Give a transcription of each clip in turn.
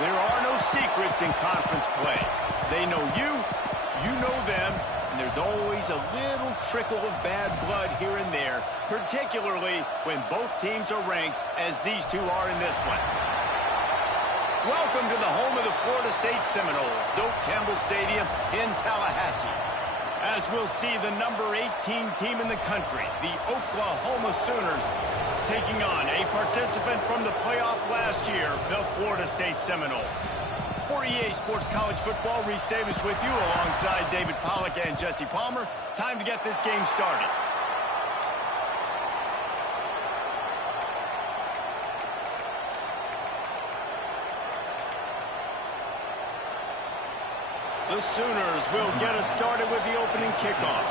There are no secrets in conference play. They know you, you know them, and there's always a little trickle of bad blood here and there, particularly when both teams are ranked as these two are in this one. Welcome to the home of the Florida State Seminoles, Doak Campbell Stadium in Tallahassee. As we'll see the number 18 team in the country, the Oklahoma Sooners, taking on a participant from the playoff last year, the Florida State Seminoles. For EA Sports College Football, Reese Davis with you alongside David Pollack and Jesse Palmer. Time to get this game started. The Sooners will get us started with the opening kickoff.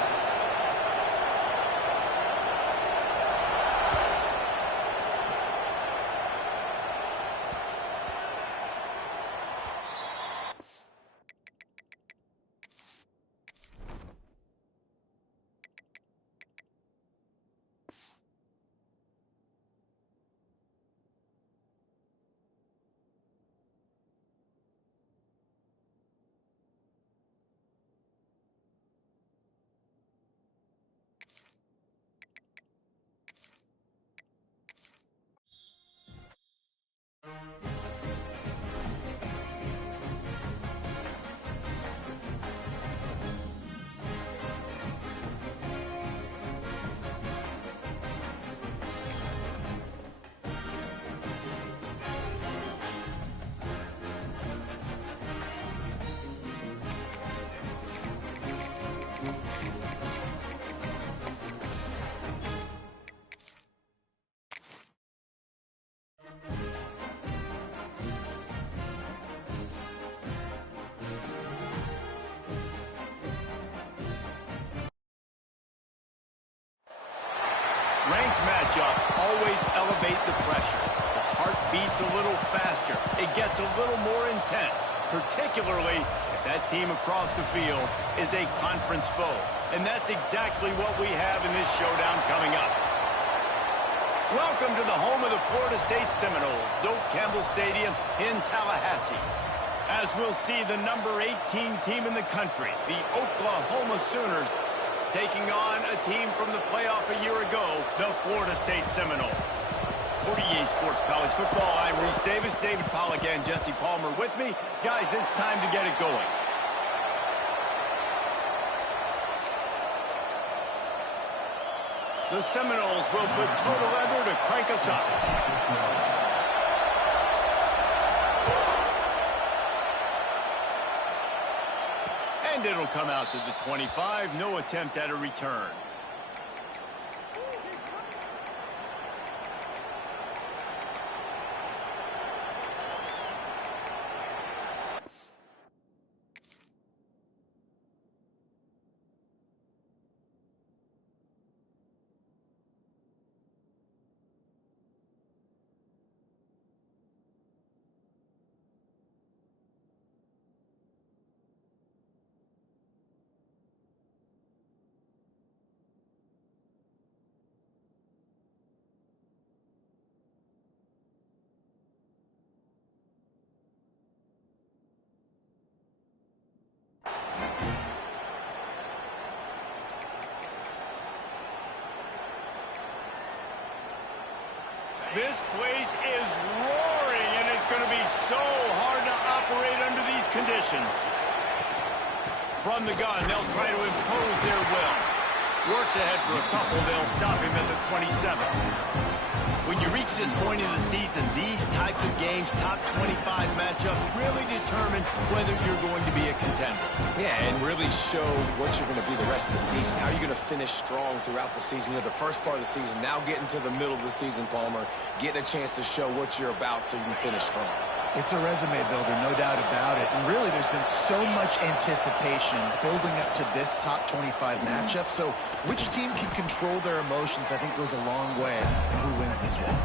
Ranked matchups always elevate the pressure. The heart beats a little faster. It gets a little more intense, particularly if that team across the field is a conference foe. And that's exactly what we have in this showdown coming up. Welcome to the home of the Florida State Seminoles, Doak Campbell Stadium in Tallahassee. As we'll see the number 18 team in the country, the Oklahoma Sooners, taking on a team from the playoff a year ago, the Florida State Seminoles. For EA Sports College Football, I'm Reese Davis, David Pollack and Jesse Palmer with me. Guys, it's time to get it going. The Seminoles will put total leather to crank us up. And it'll come out to the 25. No attempt at a return. This place is roaring, and it's going to be so hard to operate under these conditions. From the gun, they'll try to impose their will. Works ahead for a couple. They'll stop him at the 27. When you reach this point in the season, these types of games, top 25 matchups, really determine whether you're going to be a contender. Yeah, and really show what you're going to be the rest of the season. How are you going to finish strong throughout the season? You know, the first part of the season, now getting to the middle of the season, Palmer, getting a chance to show what you're about so you can finish strong. It's a resume builder, no doubt about it. And really, there's been so much anticipation building up to this top 25 matchup. So which team can control their emotions, I think, goes a long way in who wins this one.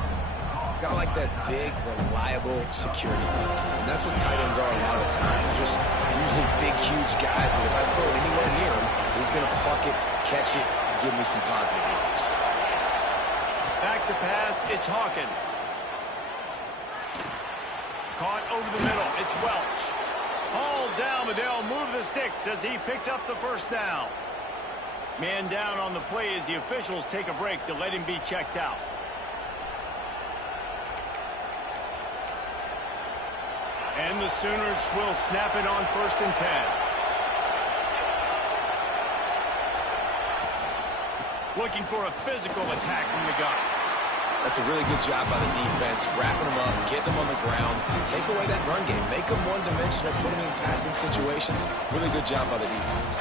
Kind of like that big, reliable security blanket. And that's what tight ends are a lot of the times. They're just usually big, huge guys that if I throw it anywhere near him, he's going to pluck it, catch it, and give me some positive yards. Back to pass, it's Hawkins. Caught over the middle, it's Welch. Hauled down, but they'll move the sticks as he picks up the first down. Man down on the play as the officials take a break to let him be checked out. And the Sooners will snap it on 1st and 10. Looking for a physical attack from the gun. That's a really good job by the defense, wrapping them up, getting them on the ground, take away that run game, make them one-dimensional, put them in passing situations. Really good job by the defense.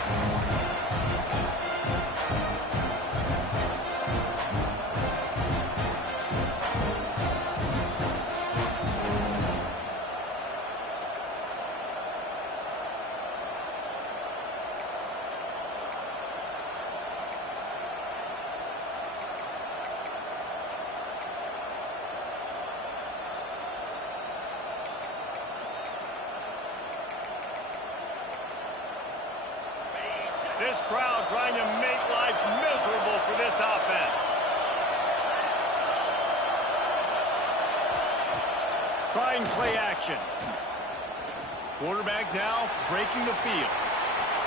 This crowd trying to make life miserable for this offense. Trying play action. Quarterback now breaking the field.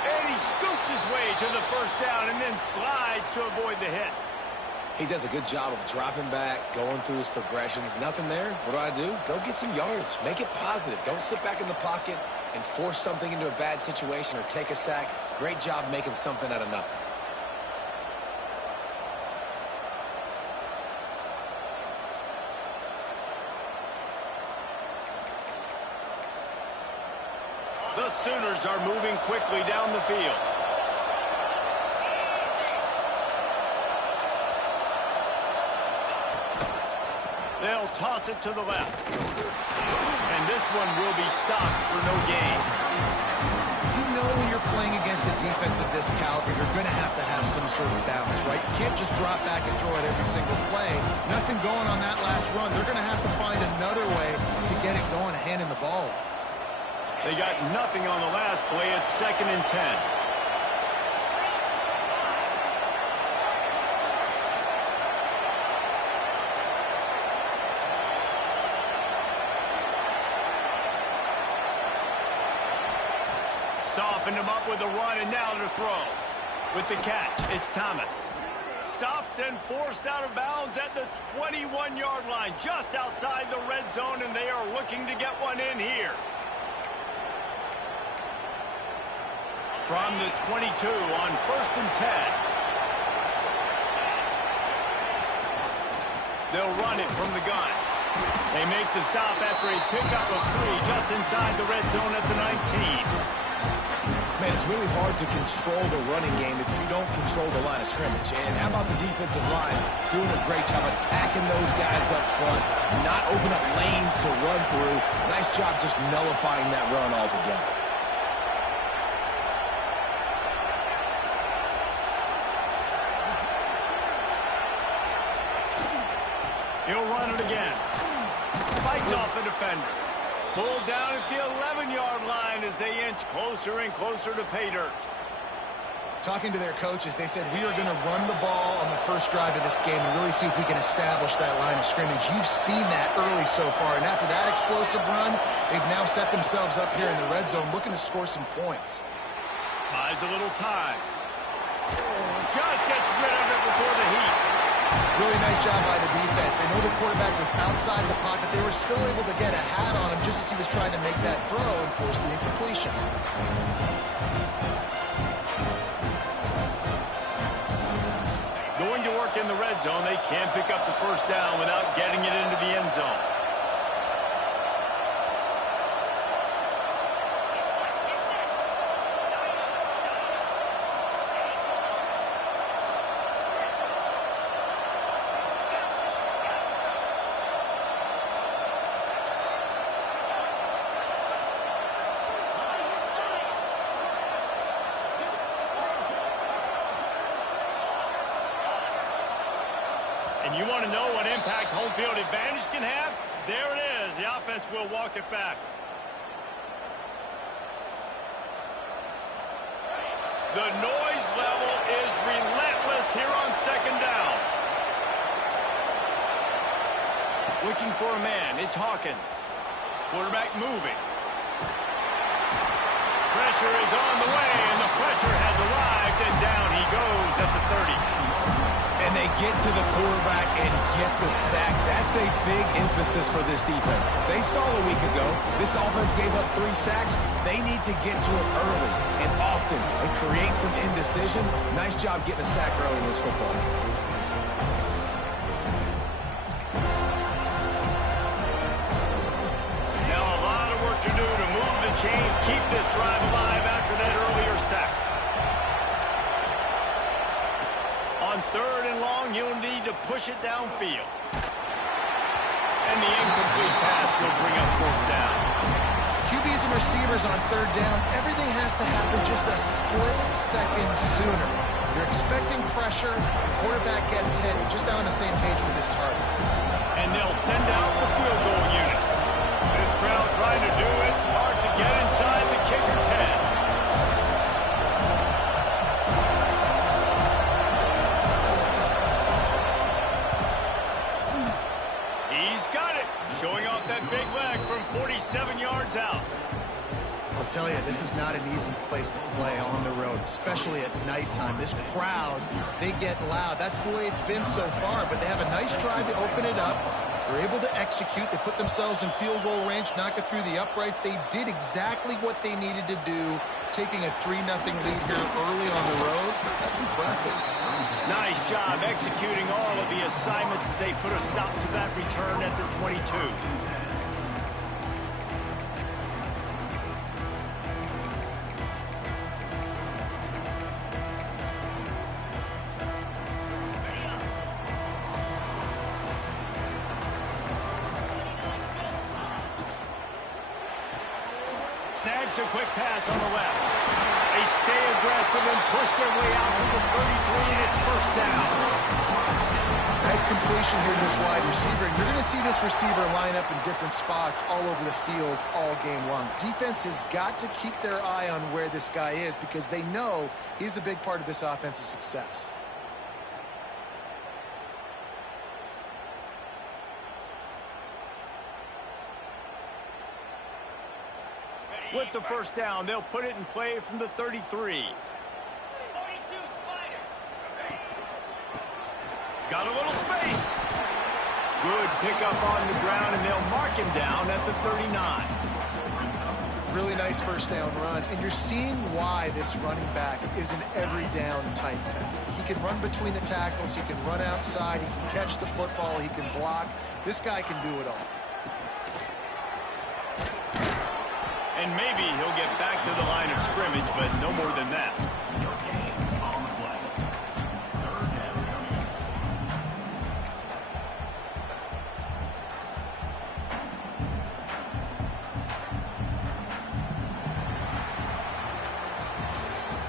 And he scoops his way to the first down and then slides to avoid the hit. He does a good job of dropping back, going through his progressions. Nothing there. What do? Go get some yardage. Make it positive. Don't sit back in the pocket and force something into a bad situation or take a sack. Great job making something out of nothing. The Sooners are moving quickly down the field. They'll toss it to the left. And this one will be stopped for no gain. You know when you're playing against a defense of this caliber, you're going to have some sort of balance, right? You can't just drop back and throw it every single play. Nothing going on that last run. They're going to have to find another way to get it going, handing the ball off. They got nothing on the last play. It's 2nd and 10. Softened him up with a run, and now to throw. With the catch, it's Thomas. Stopped and forced out of bounds at the 21-yard line, just outside the red zone, and they are looking to get one in here. From the 22 on 1st and 10. They'll run it from the gun. They make the stop after a pickup of 3 just inside the red zone at the 19. Man, it's really hard to control the running game if you don't control the line of scrimmage. And how about the defensive line doing a great job attacking those guys up front, not open up lanes to run through. Nice job just nullifying that run altogether. He'll run it again. Fights off the defender. Pulled down at the 11-yard line as they inch closer and closer to pay dirt. Talking to their coaches, they said, we are going to run the ball on the first drive of this game and really see if we can establish that line of scrimmage. You've seen that early so far, and after that explosive run, they've now set themselves up here in the red zone looking to score some points. Buys a little time. Just gets rid of it before the heat. Really nice job by the defense. They know the quarterback was outside the pocket. They were still able to get a hat on him just as he was trying to make that throw and force the incompletion. Going to work in in the red zone, they can't pick up the first down without getting it into the end zone. And you want to know what impact home field advantage can have? There it is. The offense will walk it back. The noise level is relentless here on second down. Looking for a man. It's Hawkins. Quarterback moving. Pressure is on the way, and the pressure has arrived, and down he goes at the 30. And they get to the quarterback and get the sack. That's a big emphasis for this defense. They saw a week ago, this offense gave up 3 sacks. They need to get to it early and often and create some indecision. Nice job getting a sack early in this football. Now a lot of work to do to move the chains, keep this drive alive after that earlier sack. On 3rd and long, you'll need to push it downfield. And the incomplete pass will bring up 4th down. QBs and receivers on 3rd down, everything has to happen just a split second sooner. You're expecting pressure, the quarterback gets hit, just not on the same page with his target. And they'll send out the field goal unit. This crowd trying to do its part to get inside the kicker's head. Showing off that big leg from 47 yards out. I'll tell you, this is not an easy place to play on the road, especially at nighttime. This crowd, they get loud. That's the way it's been so far, but they have a nice drive to open it up. They're able to execute. They put themselves in field goal range, knock it through the uprights. They did exactly what they needed to do, taking a 3-0 lead here early on the road. That's impressive. Nice job executing all of the assignments as they put a stop to that return at the 22. Snags a quick pass on the left. They stay aggressive and push their way out to the 33, and it's 1st down. Nice completion here to this wide receiver. And you're going to see this receiver line up in different spots all over the field all game long. Defense has got to keep their eye on where this guy is because they know he's a big part of this offense's success. With the 1st down, they'll put it in play from the 33. Got a little space. Good pickup on the ground, and they'll mark him down at the 39. Really nice 1st down run, and you're seeing why this running back is an every down type guy. He can run between the tackles, he can run outside, he can catch the football, he can block. This guy can do it all. And maybe he'll get back to the line of scrimmage, but no more than that.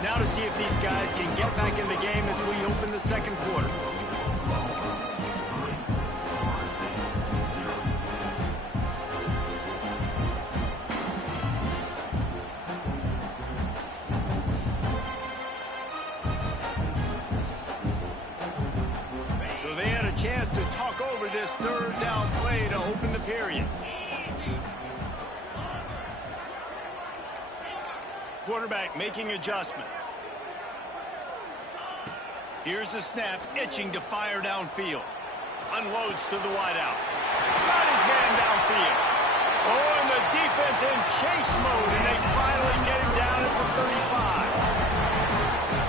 Now to see if these guys can get back in the game as we open the 2nd quarter. Chance to talk over this 3rd down play to open the period. Quarterback making adjustments. Here's the snap, itching to fire downfield. Unloads to the wideout. Got his man downfield. Oh, and the defense in chase mode, and they finally get him down at the 35.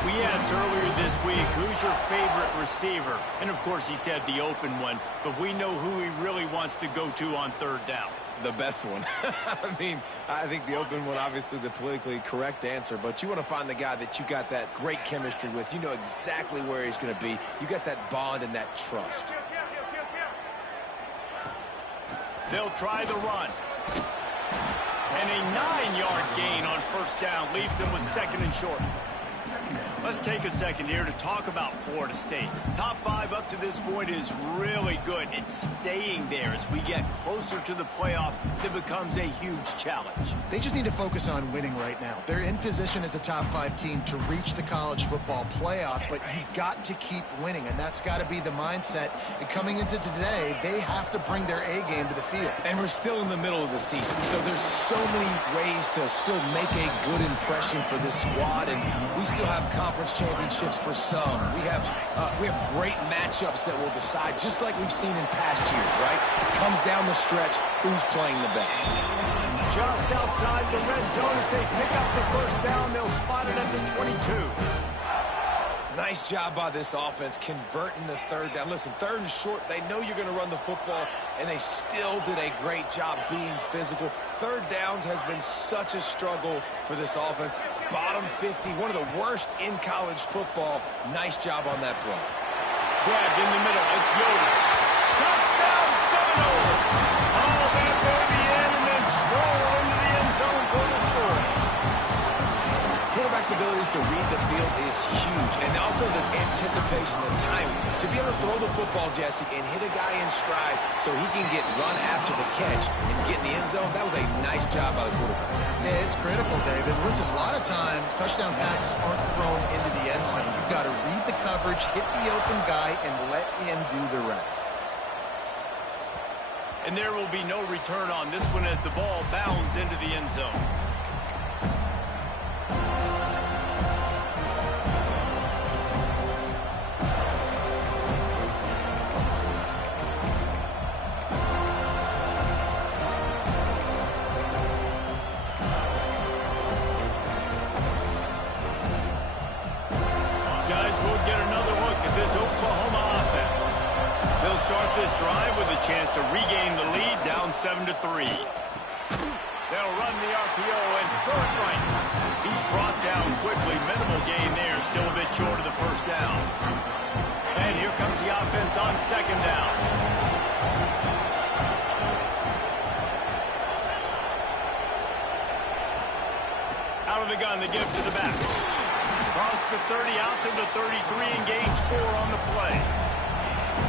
We asked earlier this week, who's Who's your favorite receiver? And, of course, he said the open one, but we know who he really wants to go to on third down. The best one. I mean, I think the open one, obviously the politically correct answer, but you want to find the guy that you got that great chemistry with. You know exactly where he's going to be. You got that bond and that trust. They'll try the run. And a 9-yard gain on first down leaves them with second and short. Let's take a second here to talk about Florida State. Top 5 up to this point is really good. It's staying there as we get closer to the playoff. It becomes a huge challenge. They just need to focus on winning right now. They're in position as a top 5 team to reach the college football playoff, but you've got to keep winning, and that's got to be the mindset. And coming into today, they have to bring their A game to the field. And we're still in the middle of the season, so there's so many ways to still make a good impression for this squad, and we still have conference championships for some. We have great matchups that will decide, just like we've seen in past years, right? It comes down the stretch, who's playing the best. Just outside the red zone, as they pick up the first down, they'll spot it at the 22. Nice job by this offense converting the third down. Listen, third and short, they know you're going to run the football, and they still did a great job being physical. Third downs has been such a struggle for this offense. Bottom 50, one of the worst in college football. Nice job on that play. Grabbed in the middle, it's Yoder. Touchdown, Seminole! All that baby in and then stroll into the end zone for the score. Quarterback's abilities to read the field is huge, and also the anticipation, the timing. To be able to throw the football, Jesse, and hit a guy in stride so he can get run after the catch and get in the end zone, that was a nice job by the quarterback. Yeah, it's critical, David. Listen, a lot of times touchdown passes aren't thrown into the end zone. You've got to read the coverage, hit the open guy, and let him do the rest. And there will be no return on this one as the ball bounds into the end zone. Chance to regain the lead, down 7-3. They'll run the RPO and throw it right. He's brought down quickly. Minimal gain there, still a bit short of the first down. And here comes the offense on second down. Out of the gun, they give to the back. Across the 30, out to the 33, and gains 4 on the play.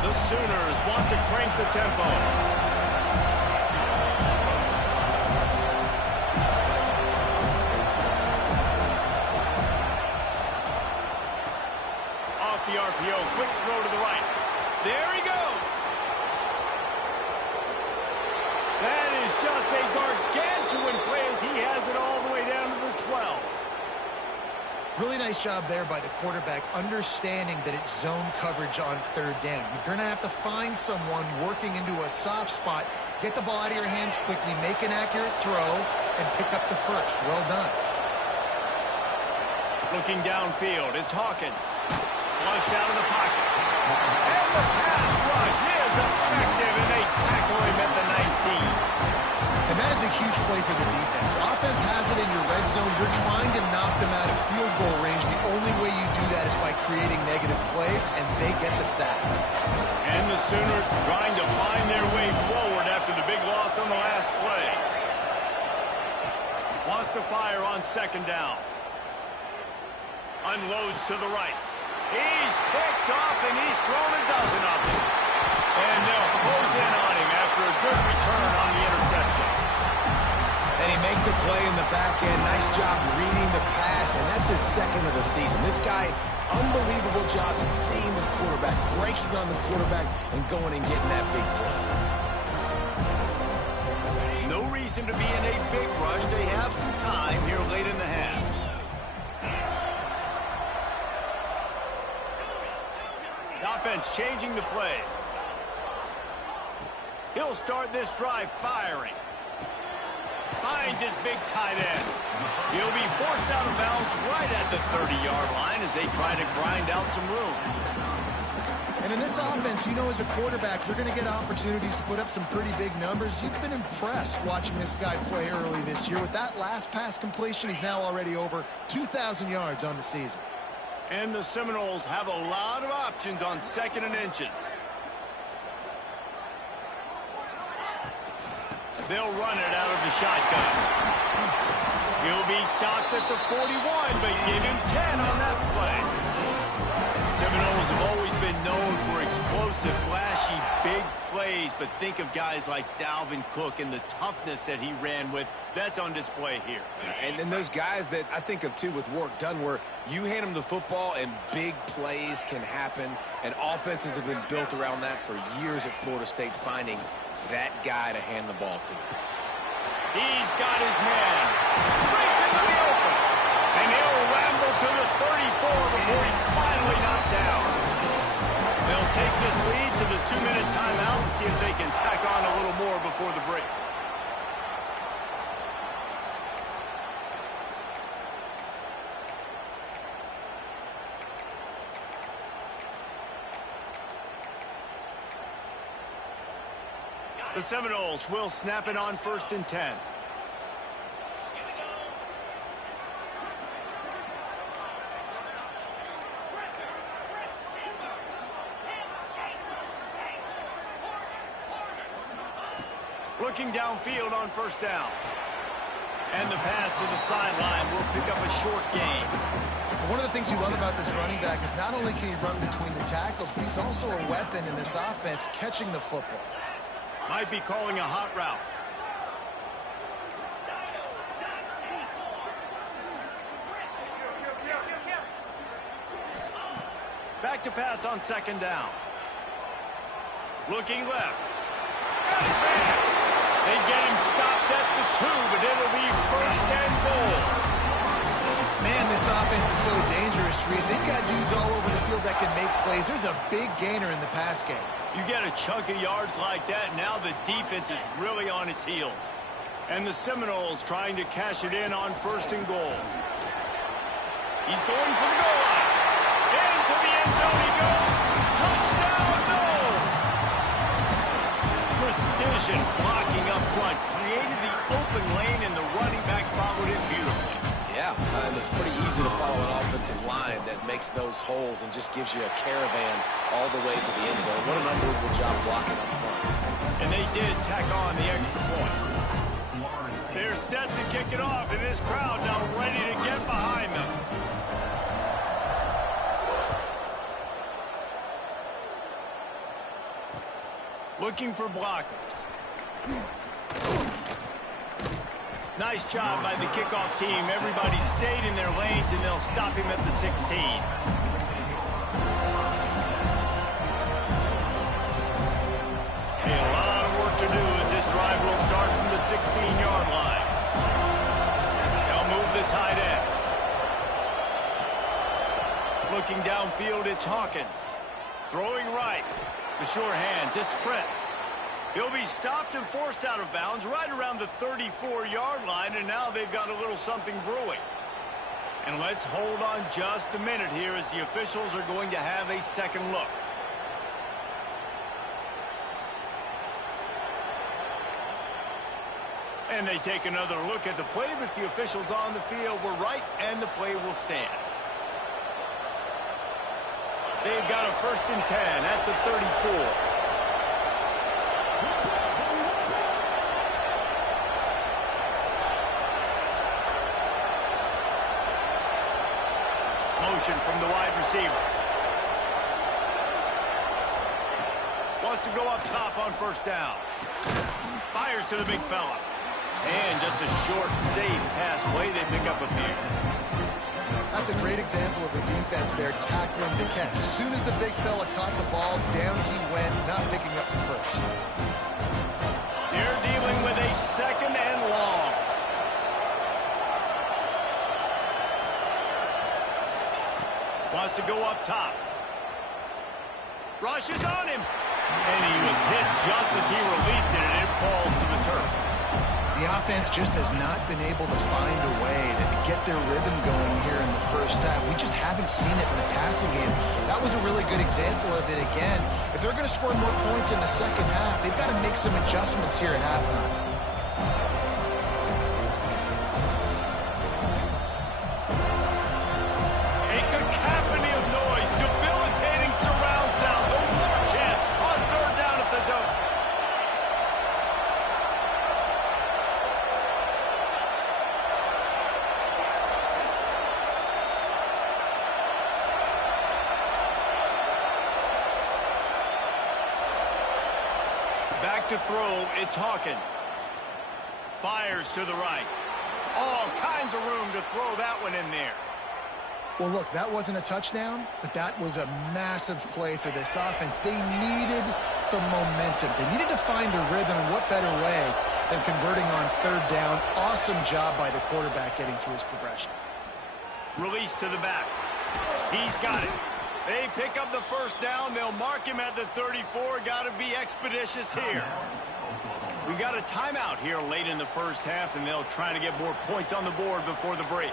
The Sooners want to crank the tempo. Off the RPO, quick throw to the right. There he goes. That is just a gargantuan play as he has it all the way down to the 12. Really nice job there by the quarterback, understanding that it's zone coverage on third down. You're going to have to find someone working into a soft spot, get the ball out of your hands quickly, make an accurate throw, and pick up the first. Well done. Looking downfield is Hawkins. Flushed out of the pocket. And the pass rush is effective, and they tackle him at the 19. And that is a huge play for the defense. Offense has it in your red zone. You're trying to knock them out of field goal range. The only way you do that is by creating negative plays, and they get the sack. And the Sooners trying to find their way forward after the big loss on the last play. Wants to fire on second down. Unloads to the right. He's picked off, and he's thrown a dozen of them. And they'll close in on him after a good return on the interception. And he makes a play in the back end. Nice job reading the pass, and that's his second of the season. This guy, unbelievable job seeing the quarterback, breaking on the quarterback, and going and getting that big play. No reason to be in a big rush. They have some time here late in the half. The offense changing the play. He'll start this drive firing. Finds his big tight end. He'll be forced out of bounds right at the 30-yard line as they try to grind out some room. And in this offense, you know, as a quarterback, you're going to get opportunities to put up some pretty big numbers. You've been impressed watching this guy play early this year. With that last pass completion, he's now already over 2,000 yards on the season. And the Seminoles have a lot of options on 2nd and inches. They'll run it out of the shotgun. He'll be stopped at the 41, but give him 10 on that play. Seminoles have always been known for explosive, flashy, big plays, but think of guys like Dalvin Cook and the toughness that he ran with. That's on display here. And then those guys that I think of, too, with work done, where you hand them the football and big plays can happen, and offenses have been built around that for years at Florida State, finding that guy to hand the ball to. He's got his man. Breaks into the open. And he'll ramble to the 34 before he's finally knocked down. They'll take this lead to the 2-minute timeout and see if they can tack on a little more before the break. The Seminoles will snap it on 1st and 10. Looking downfield on 1st down. And the pass to the sideline will pick up a short gain. One of the things you love about this running back is not only can he run between the tackles, but he's also a weapon in this offense catching the football. Might be calling a hot route. Back to pass on 2nd down. Looking left. Got his man. They get him stopped at the 2, but it'll be 1st and goal. Man, this offense is so dangerous, Reese. They've got dudes all over the field that can make plays. There's a big gainer in the pass game. You get a chunk of yards like that, now the defense is really on its heels. And the Seminoles trying to cash it in on 1st and goal. He's going for the goal line. Into the end zone he goes. Touchdown, no! Precision blocking up front. Created the open lane, and the running back followed it beautifully. Yeah, and it's pretty easy to follow an offensive line that makes those holes and just gives you a caravan all the way to the end zone. What an unbelievable job blocking up front. And they did tack on the extra point. They're set to kick it off, and this crowd now ready to get behind them. Looking for blockers. Nice job by the kickoff team. Everybody stayed in their lanes, and they'll stop him at the 16. Hey, a lot of work to do as this drive will start from the 16-yard line. They'll move the tight end. Looking downfield, it's Hawkins. Throwing right. The sure hands, it's Prince. He'll be stopped and forced out of bounds right around the 34-yard line, and now they've got a little something brewing. And let's hold on just a minute here as the officials are going to have a second look. And they take another look at the play, but the officials on the field were right, and the play will stand. They've got a 1st and 10 at the 34. Motion from the wide receiver. Wants to go up top on 1st down. Fires to the big fella. And just a short, safe pass play. They pick up a few. That's a great example of the defense there tackling the catch. As soon as the big fella caught the ball, down he went, not picking up the first. They're dealing with a 2nd and long. Wants to go up top. Rushes on him. And he was hit just as he released it, and it falls to the turf. The offense just has not been able to find a way to get their rhythm going here in the first half. We just haven't seen it in the passing game. That was a really good example of it again. If they're going to score more points in the second half, they've got to make some adjustments here at halftime. A cacophony of noise, debilitating surround sound, the war chant on third down at the dome. Back to throw, it's Hawkins. Fires to the right. All kinds of room to throw that one in there. Well, look, that wasn't a touchdown, but that was a massive play for this offense. They needed some momentum. They needed to find a rhythm, and what better way than converting on third down. Awesome job by the quarterback getting through his progression. Release to the back. He's got it. They pick up the first down. They'll mark him at the 34. Got to be expeditious here. We got a timeout here late in the first half, and they'll try to get more points on the board before the break.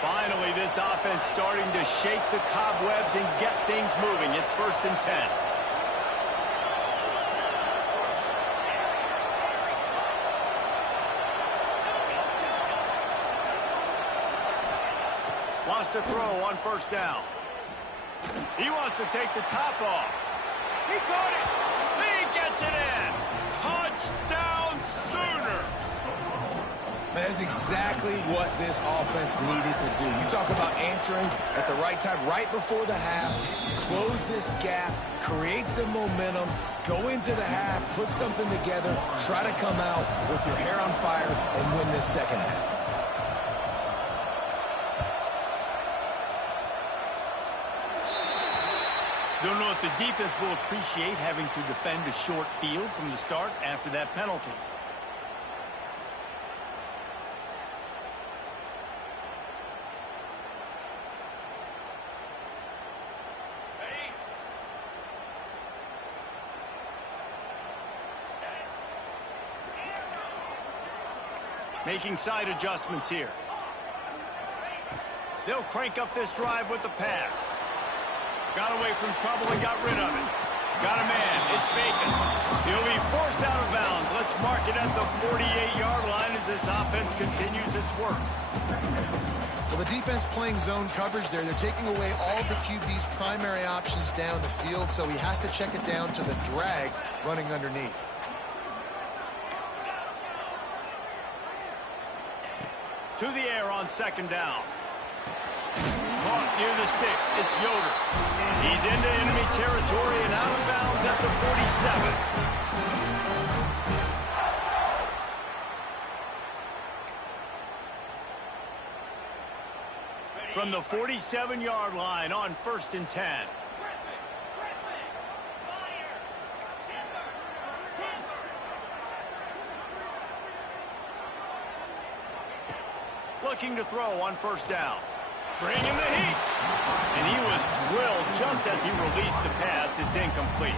Finally, this offense starting to shake the cobwebs and get things moving. It's 1st and 10. Wants to throw on first down. He wants to take the top off. He caught it. He gets it in. Touchdown Sooners. That's exactly what this offense needed to do. You talk about answering at the right time, right before the half, close this gap, create some momentum, go into the half, put something together, try to come out with your hair on fire and win this second half. Don't know if the defense will appreciate having to defend a short field from the start after that penalty. Making side adjustments here. They'll crank up this drive with the pass. Got away from trouble and got rid of it. Got a man. It's Bacon. He'll be forced out of bounds. Let's mark it at the 48-yard line as this offense continues its work. Well, the defense playing zone coverage there. They're taking away all the QB's primary options down the field, so he has to check it down to the drag running underneath. To the air on second down. Caught near the sticks. It's Yoder. He's into enemy territory and out of bounds at the 47. From the 47-yard line on 1st and 10. Looking to throw on first down. Bringing the heat. And he was drilled just as he released the pass. It's incomplete.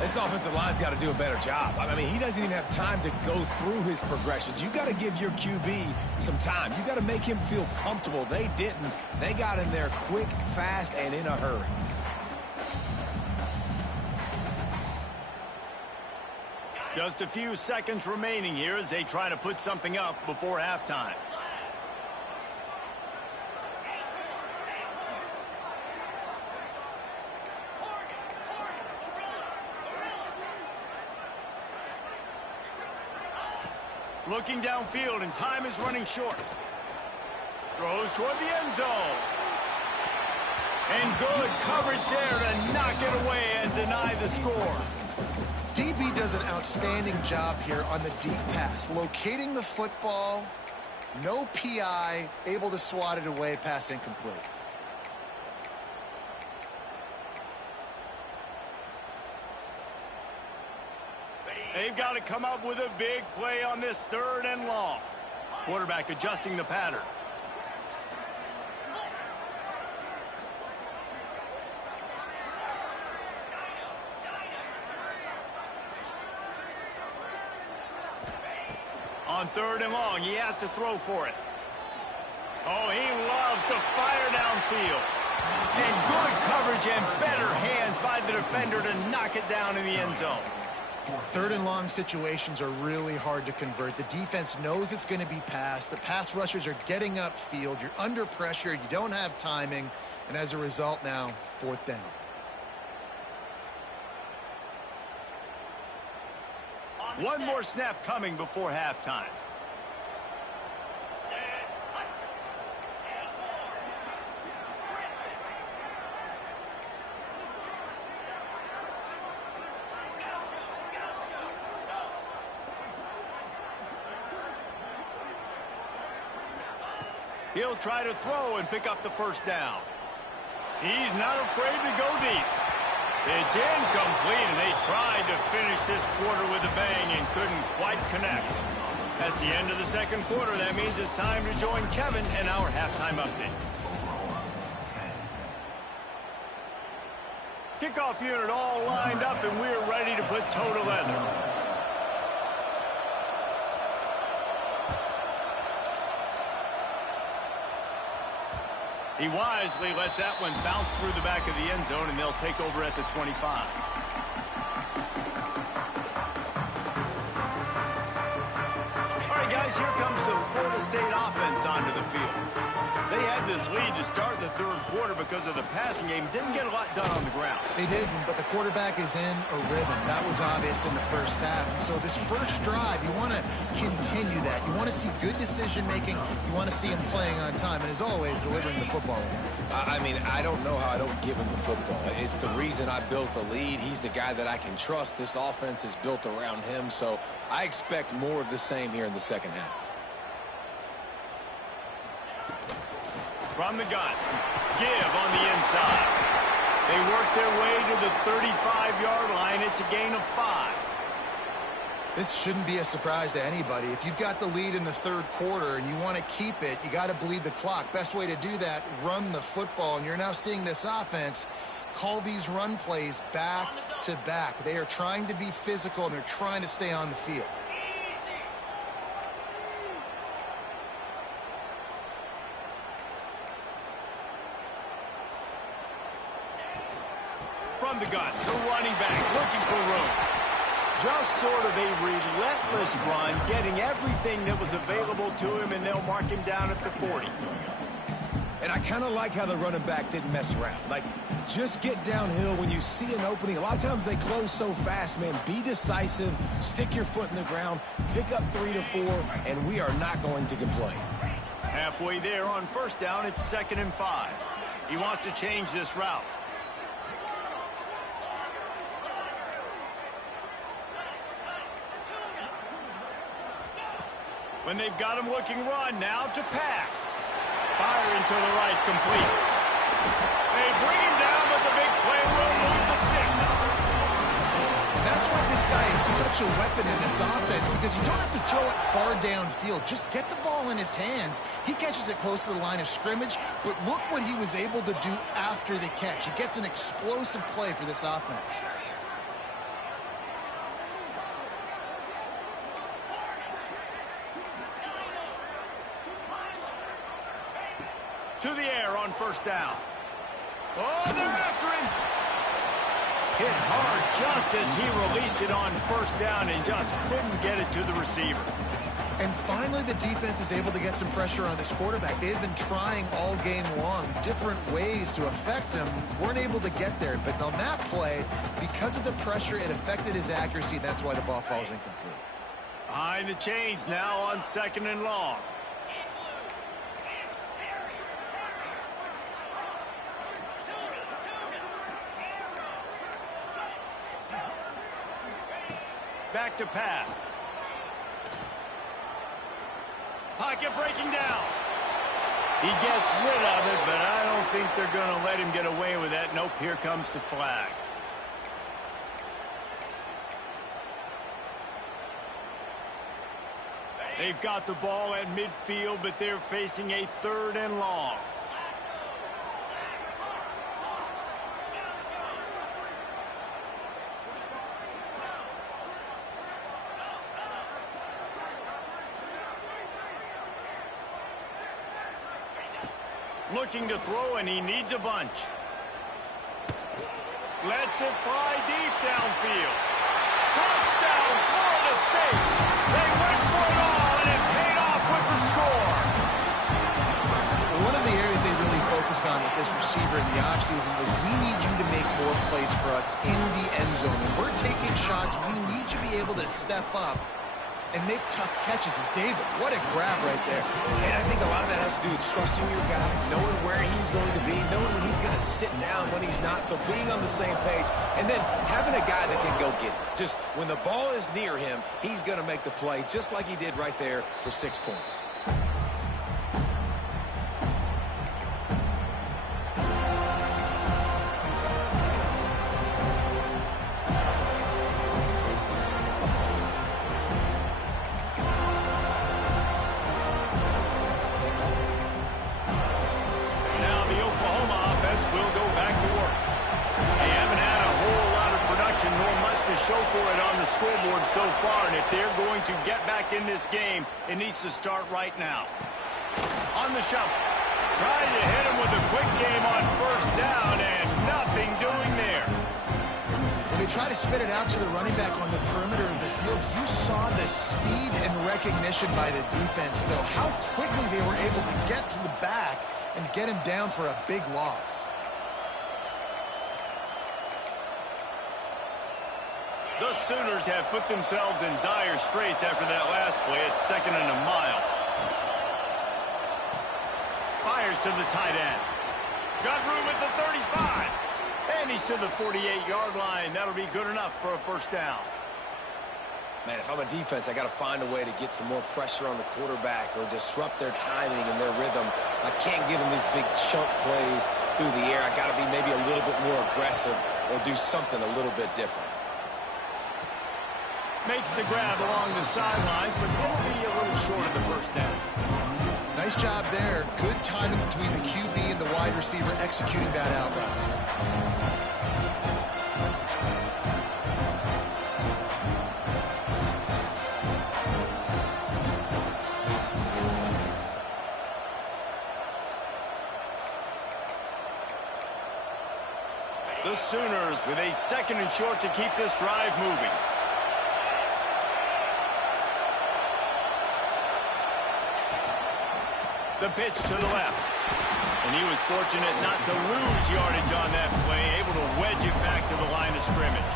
This offensive line's got to do a better job. I mean, he doesn't even have time to go through his progressions. You got to give your QB some time. You got to make him feel comfortable. They didn't. They got in there quick, fast, and in a hurry. Just a few seconds remaining here as they try to put something up before halftime. Looking downfield, and time is running short. Throws toward the end zone. And good coverage there to knock it away and deny the score. DB does an outstanding job here on the deep pass. Locating the football, no PI, able to swat it away, pass incomplete. They've got to come up with a big play on this 3rd and long. Quarterback adjusting the pattern. On 3rd and long, he has to throw for it. Oh, he loves to fire downfield. And good coverage and better hands by the defender to knock it down in the end zone. 3rd and long situations are really hard to convert. The defense knows it's going to be passed. The pass rushers are getting upfield. You're under pressure. You don't have timing. And as a result now, 4th down. One more snap coming before halftime. He'll try to throw and pick up the 1st down. He's not afraid to go deep. It's incomplete, and they tried to finish this quarter with a bang and couldn't quite connect. That's the end of the 2nd quarter. That means it's time to join Kevin and our halftime update. Kickoff unit all lined up, and we're ready to put toe to leather. He wisely lets that one bounce through the back of the end zone, and they'll take over at the 25. All right, guys, here comes the Florida State offense onto the field. They had this lead to start the 3rd quarter because of the passing game. Didn't get a lot done on the ground. They didn't, but the quarterback is in a rhythm. That was obvious in the 1st half. And so this 1st drive, you want to continue that. You want to see good decision-making. You want to see him playing on time. And as always, delivering the football. I mean, I don't know how I don't give him the football. It's the reason I built the lead. He's the guy that I can trust. This offense is built around him. So I expect more of the same here in the 2nd half. From the gun, give on the inside. They work their way to the 35-yard line. It's a gain of 5. This shouldn't be a surprise to anybody. If you've got the lead in the 3rd quarter and you want to keep it, you got to bleed the clock. Best way to do that, run the football. And you're now seeing this offense call these run plays back to back. They are trying to be physical, and they're trying to stay on the field. From the gun, the running back looking for room. Just sort of a relentless run, getting everything that was available to him, and they'll mark him down at the 40. And I kind of like how the running back didn't mess around. Like, just get downhill when you see an opening. A lot of times they close so fast, man. Be decisive, stick your foot in the ground, pick up 3 to 4, and we are not going to complain. Halfway there on 1st down, it's 2nd and 5. He wants to change this route. When they've got him looking run, now to pass. Firing to the right, complete. They bring him down, but the big play will move the sticks. And that's why this guy is such a weapon in this offense, because you don't have to throw it far downfield. Just get the ball in his hands. He catches it close to the line of scrimmage, but look what he was able to do after the catch. He gets an explosive play for this offense. To the air on 1st down. Oh, they're after him. Hit hard just as he released it on 1st down and just couldn't get it to the receiver. And finally, the defense is able to get some pressure on this quarterback. They've been trying all game long different ways to affect him. Weren't able to get there. But on that play, because of the pressure, it affected his accuracy. That's why the ball falls incomplete. Behind the chains now on 2nd and long. Back to pass. Pocket breaking down. He gets rid of it, but I don't think they're going to let him get away with that. Nope, here comes the flag. They've got the ball at midfield, but they're facing a 3rd and long. Looking to throw, and he needs a bunch. Lets it fly deep downfield. Touchdown, Florida State. They went for it all, and it paid off with the score. One of the areas they really focused on with this receiver in the offseason was we need you to make more plays for us in the end zone. When we're taking shots, we need you to be able to step up and make tough catches. And David, what a grab right there. And I think a lot of that has to do with trusting your guy, knowing where he's going to be, knowing when he's going to sit down, when he's not, so being on the same page, and then having a guy that can go get it. Just when the ball is near him, he's going to make the play just like he did right there for 6 points. Show for it on the scoreboard so far, and if they're going to get back in this game, it needs to start right now. On the shovel. Trying to hit him with a quick game on first down, and nothing doing there. When they try to spit it out to the running back on the perimeter of the field, you saw the speed and recognition by the defense, though, how quickly they were able to get to the back and get him down for a big loss. The Sooners have put themselves in dire straits after that last play. It's 2nd and a mile. Fires to the tight end. Got room at the 35. And he's to the 48-yard line. That'll be good enough for a first down. Man, if I'm a defense, I got to find a way to get some more pressure on the quarterback or disrupt their timing and their rhythm. I can't give them these big chunk plays through the air. I got to be maybe a little bit more aggressive or do something a little bit different. Makes the grab along the sidelines, but it'll be a little short of the first down. Nice job there. Good timing between the QB and the wide receiver executing that out route. The Sooners with a 2nd and short to keep this drive moving. The pitch to the left. And he was fortunate not to lose yardage on that play, able to wedge it back to the line of scrimmage.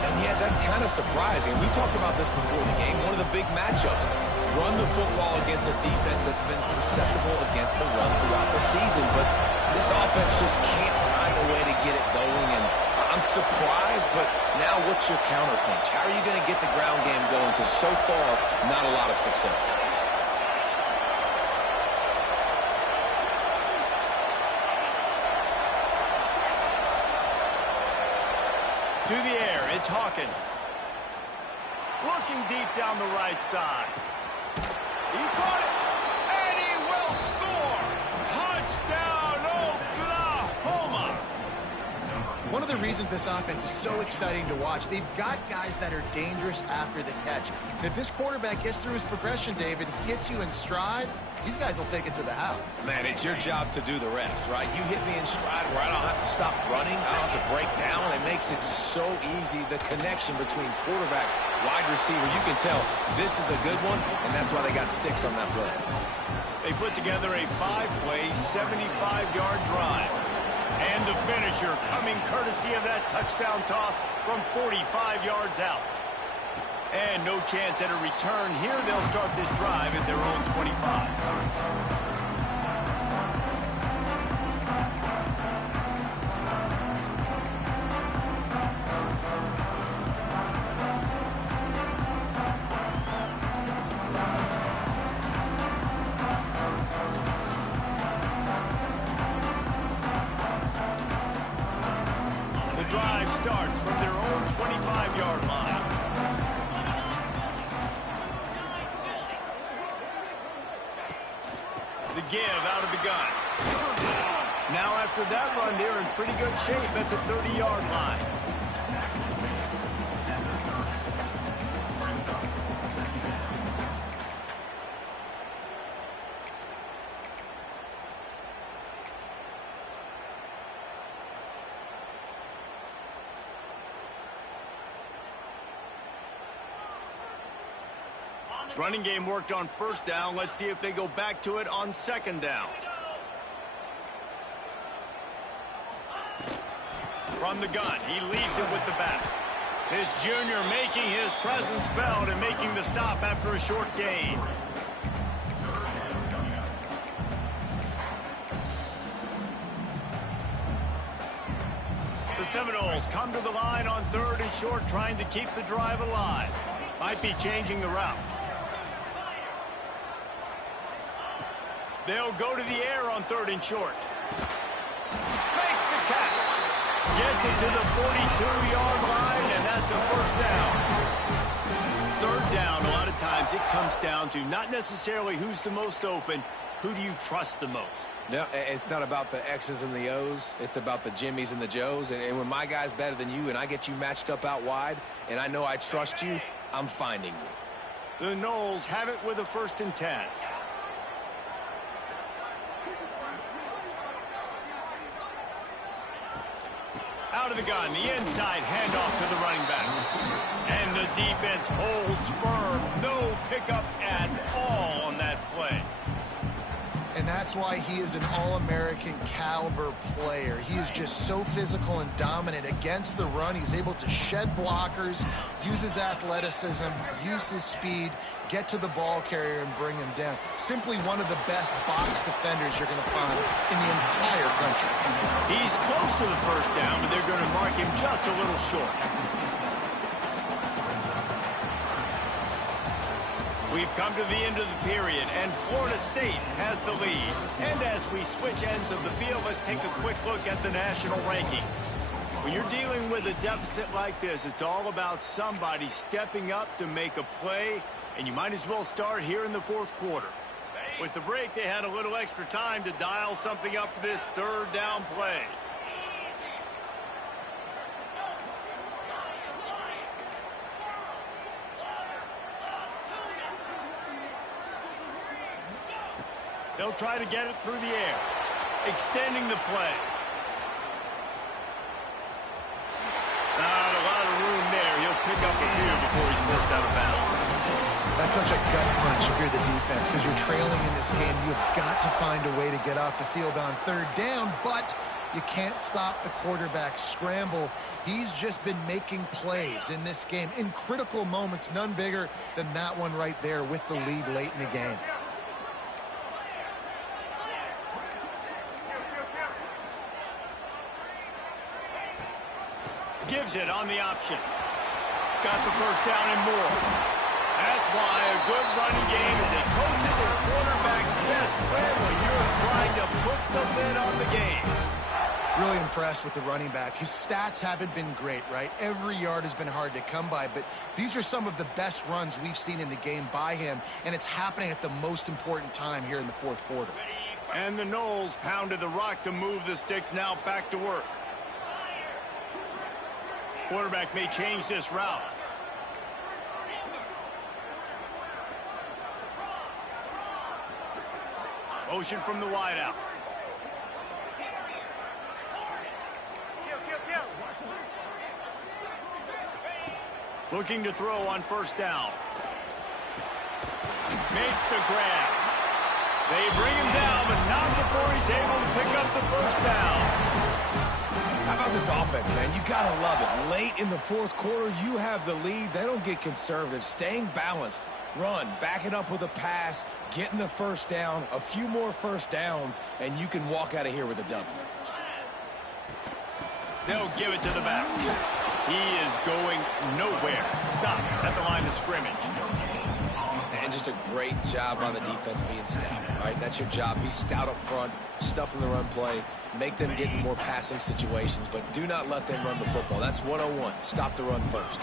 And yeah, that's kind of surprising. We talked about this before the game. One of the big matchups. Run the football against a defense that's been susceptible against the run throughout the season. But this offense just can't find a way to get it going. And I'm surprised, but now what's your counterpunch? How are you going to get the ground game going? Because so far, not a lot of success. To the air, it's Hawkins. Looking deep down the right side. He caught it, and he will score. Touchdown, Oklahoma. One of the reasons this offense is so exciting to watch, they've got guys that are dangerous after the catch. And if this quarterback gets through his progression, David, hits you in stride, these guys will take it to the house. Man, it's your job to do the rest, right? You hit me in stride where I don't have to stop running. I don't have to break down. It makes it so easy, the connection between quarterback, wide receiver. You can tell this is a good one, and that's why they got 6 on that play. They put together a 5-play, 75-yard drive. And the finisher coming courtesy of that touchdown toss from 45 yards out. And no chance at a return here. They'll start this drive at their own 25. The drive starts from their own 25-yard line. The give out of the gun. Now after that run, they're in pretty good shape at the 30-yard line. Running game worked on first down. Let's see if they go back to it on second down. From the gun, he leaves it with the back. This junior making his presence felt and making the stop after a short gain. The Seminoles come to the line on 3rd and short, trying to keep the drive alive. Might be changing the route. They'll go to the air on 3rd and short. Makes the catch. Gets it to the 42-yard line, and that's a first down. 3rd down, a lot of times it comes down to not necessarily who's the most open, who do you trust the most? No, it's not about the X's and the O's. It's about the Jimmies and the Joes. And when my guy's better than you and I get you matched up out wide and I know I trust you, I'm finding you. The Noles have it with a 1st and 10. Out of the gun, the inside handoff to the running back. And the defense holds firm. No pickup at all on that play. And that's why he is an All-American caliber player. He is just so physical and dominant against the run. He's able to shed blockers, use his athleticism, use his speed, get to the ball carrier and bring him down. Simply one of the best box defenders you're going to find in the entire country. He's close to the first down, but they're going to mark him just a little short. We've come to the end of the period, and Florida State has the lead. And as we switch ends of the field, let's take a quick look at the national rankings. When you're dealing with a deficit like this, it's all about somebody stepping up to make a play, and you might as well start here in the 4th quarter. With the break, they had a little extra time to dial something up for this 3rd down play. They'll try to get it through the air, extending the play. Not a lot of room there. He'll pick up a few before he's forced out of bounds. That's such a gut punch if you're the defense, because you're trailing in this game. You've got to find a way to get off the field on 3rd down, but you can't stop the quarterback scramble. He's just been making plays in this game in critical moments, none bigger than that one right there with the lead late in the game. Gives it on the option. Got the first down and more. That's why a good running game is a coach's and quarterback's best friend when you're trying to put the lid on the game. Really impressed with the running back. His stats haven't been great, right? Every yard has been hard to come by, but these are some of the best runs we've seen in the game by him, and it's happening at the most important time here in the 4th quarter. And the Noles pounded the rock to move the sticks, now back to work. Quarterback may change this route. Motion from the wideout. Looking to throw on 1st down. Makes the grab. They bring him down, but not before he's able to pick up the 1st down. How about this offense, man? You got to love it. Late in the 4th quarter, you have the lead. They don't get conservative. Staying balanced. Run, back it up with a pass, getting the 1st down, a few more 1st downs, and you can walk out of here with a W. They'll give it to the back. He is going nowhere. Stop at the line of scrimmage. And just a great job on the defense being stout, right? That's your job. Be stout up front, stuff in the run play, make them get in more passing situations, but do not let them run the football. That's 101. Stop the run first.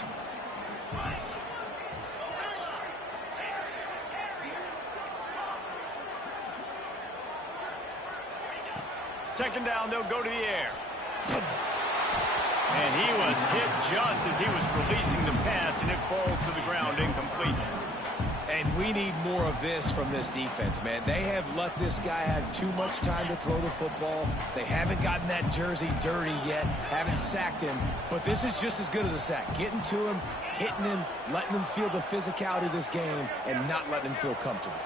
Second down, they'll go to the air. And he was hit just as he was releasing the pass, and it falls to the ground incomplete. And we need more of this from this defense, man. They have let this guy have too much time to throw the football. They haven't gotten that jersey dirty yet, haven't sacked him. But this is just as good as a sack. Getting to him, hitting him, letting him feel the physicality of this game, and not letting him feel comfortable.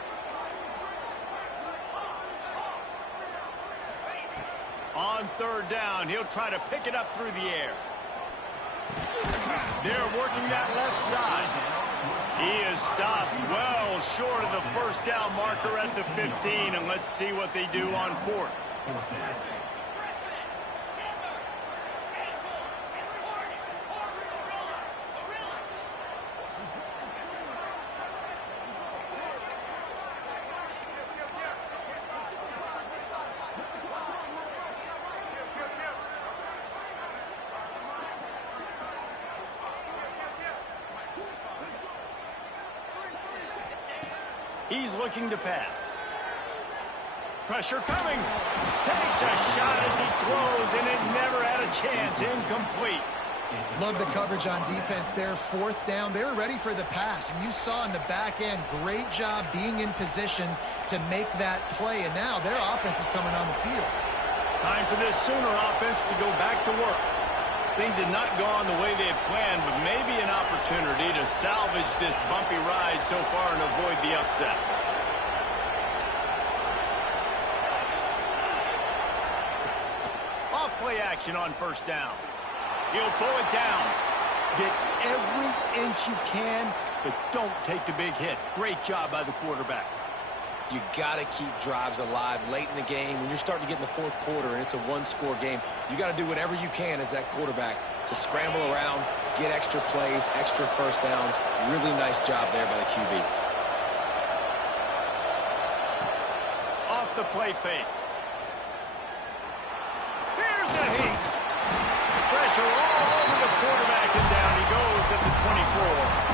On third down, he'll try to pick it up through the air. They're working that left side. He is stopped well short of the first down marker at the 15, and let's see what they do on fourth. He's looking to pass. Pressure coming. Takes a shot as he throws, and it never had a chance. Incomplete. Love the coverage on defense there. Fourth down. They were ready for the pass. And you saw in the back end, great job being in position to make that play. And now their offense is coming on the field. Time for this Sooner offense to go back to work. Things had not gone the way they had planned, but maybe an opportunity to salvage this bumpy ride so far and avoid the upset. Off play action on first down. He'll pull it down. Get every inch you can, but don't take the big hit. Great job by the quarterback. You got to keep drives alive late in the game. When you're starting to get in the fourth quarter and it's a one-score game, you got to do whatever you can as that quarterback to scramble around, get extra plays, extra first downs. Really nice job there by the QB. Off the play fake. Here's the heat. Pressure all over the quarterback, and down he goes at the 24.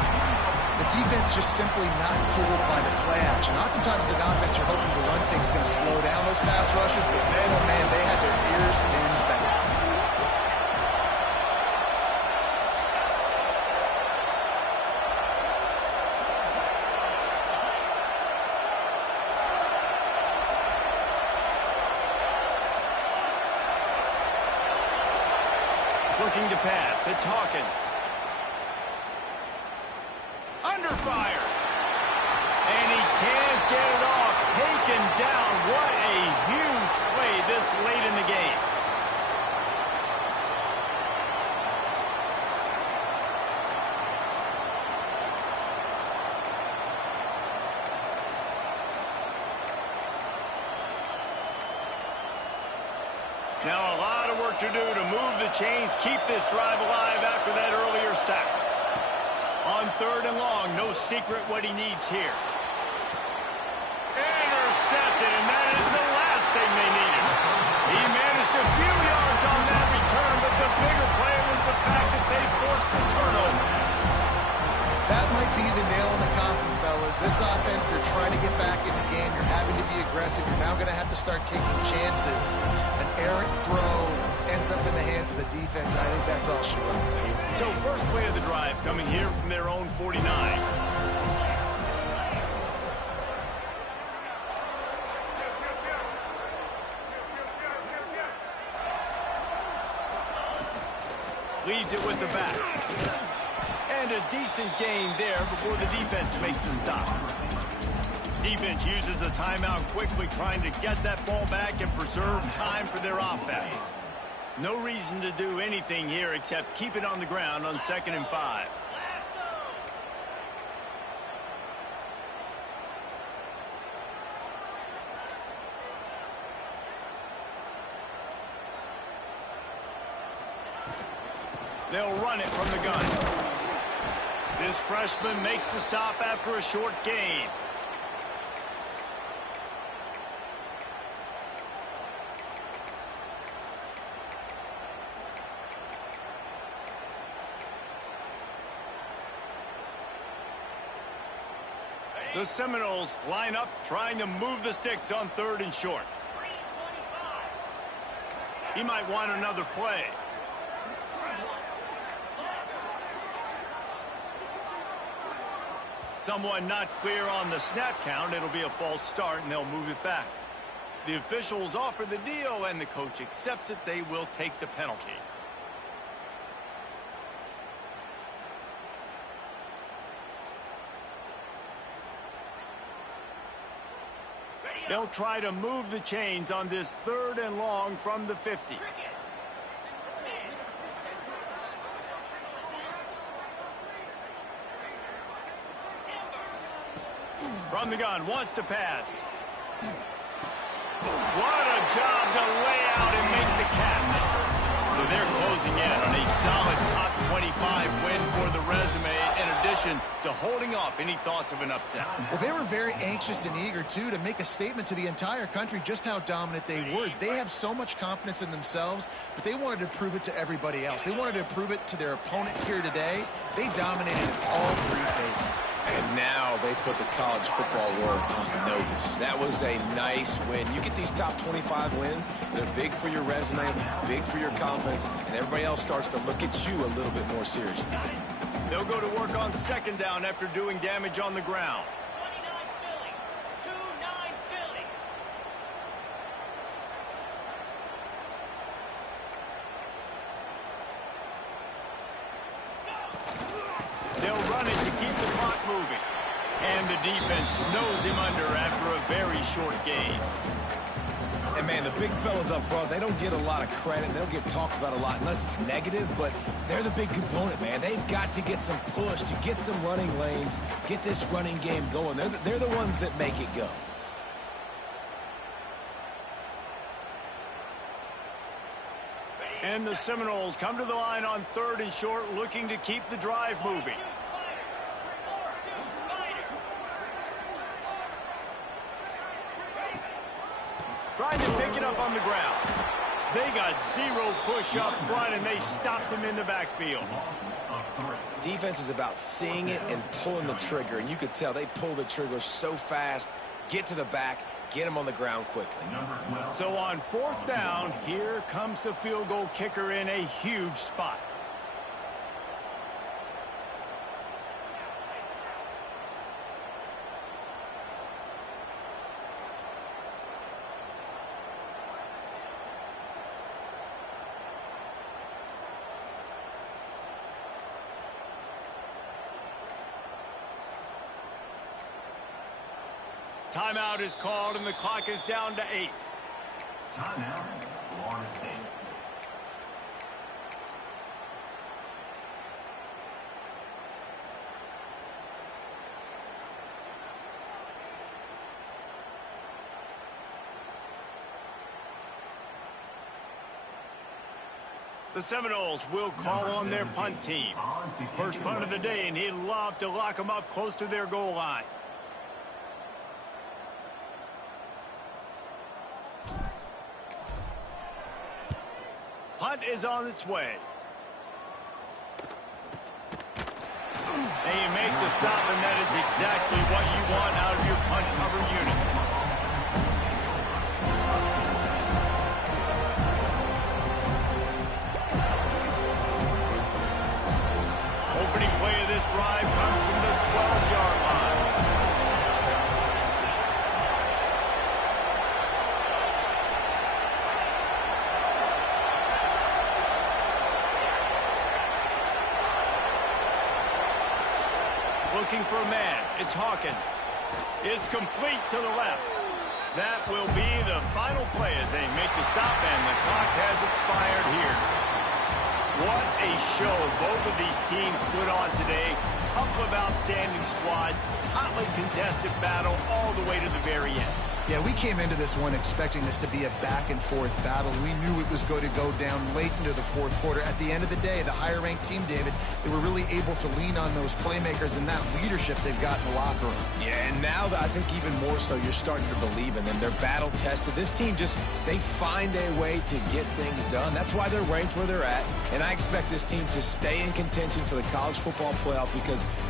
The defense just simply not fooled by the play action. Oftentimes, an offense, you're hoping the run fake's going to slow down those pass rushers, but man, oh man, they had their ears pinned back. Looking to pass, it's Hawkins. Under fire. And he can't get it off. Taken down. What a huge play this late in the game. Now a lot of work to do to move the chains, keep this drive alive after that earlier sack. On third and long, no secret what he needs here. Intercepted, and that is the last thing they needed. He managed a few yards on that return, but the bigger play was the fact that they forced the turnover. That might be the nail in the coffin, fellas. This offense, they're trying to get back in the game. You're having to be aggressive. You're now going to have to start taking chances. An errant throw ends up in the hands of the defense, and I think that's all she wrote. So first play of the drive coming here from their own 49. Leaves it with the back. And a decent gain there before the defense makes the stop. Defense uses a timeout quickly, trying to get that ball back and preserve time for their offense. No reason to do anything here except keep it on the ground on 2nd and 5. They'll run it from the gun. This freshman makes the stop after a short gain. The Seminoles line up, trying to move the sticks on 3rd and short. He might want another play. Someone not clear on the snap count. It'll be a false start, and they'll move it back. The officials offer the deal, and the coach accepts it. They will take the penalty. They'll try to move the chains on this 3rd and long from the 50. From the gun, wants to pass. What a job to lay out and make the catch. So they're closing in on a solid top 25 win for the resume, in addition to holding off any thoughts of an upset. Well, they were very anxious and eager, too, to make a statement to the entire country just how dominant they were. They have so much confidence in themselves, but they wanted to prove it to everybody else. They wanted to prove it to their opponent here today. They dominated all 3 phases. And now they put the college football world on notice. That was a nice win. You get these top 25 wins, they're big for your resume, big for your confidence, and everybody else starts to look at you a little bit more seriously. They'll go to work on 2nd down after doing damage on the ground. 29 Philly. They'll run it to keep the clock moving. And the defense snows him under after a very short gain. And, man, the big fellas up front, they don't get a lot of credit. They don't get talked about a lot unless it's negative, but they're the big component, man. They've got to get some push, to get some running lanes, get this running game going. They're the ones that make it go. And the Seminoles come to the line on 3rd and short, looking to keep the drive moving. Trying to pick it up on the ground. They got 0 push up front, and they stopped him in the backfield. Defense is about seeing it and pulling the trigger, and you could tell they pull the trigger so fast, get to the back, get him on the ground quickly. So on 4th down, here comes the field goal kicker in a huge spot. Timeout is called, and the clock is down to 8. Timeout, Florida State. The Seminoles will call on their punt team. First punt of the day, and he'd love to lock them up close to their goal line. Punt is on its way. They make the stop, and that is exactly what you want out of your punt cover unit. Opening play of this drive comes from the 12-yard line. Looking for a man. It's Hawkins. It's complete to the left. That will be the final play as they make the stop, and the clock has expired here. What a show both of these teams put on today. Couple of outstanding squads, hotly contested battle all the way to the very end. Yeah, we came into this one expecting this to be a back-and-forth battle. We knew it was going to go down late into the 4th quarter. At the end of the day, the higher-ranked team, David, they were really able to lean on those playmakers and that leadership they've got in the locker room. Yeah, and now I think even more so, you're starting to believe in them. They're battle-tested. This team they find a way to get things done. That's why they're ranked where they're at. And I expect this team to stay in contention for the college football playoff because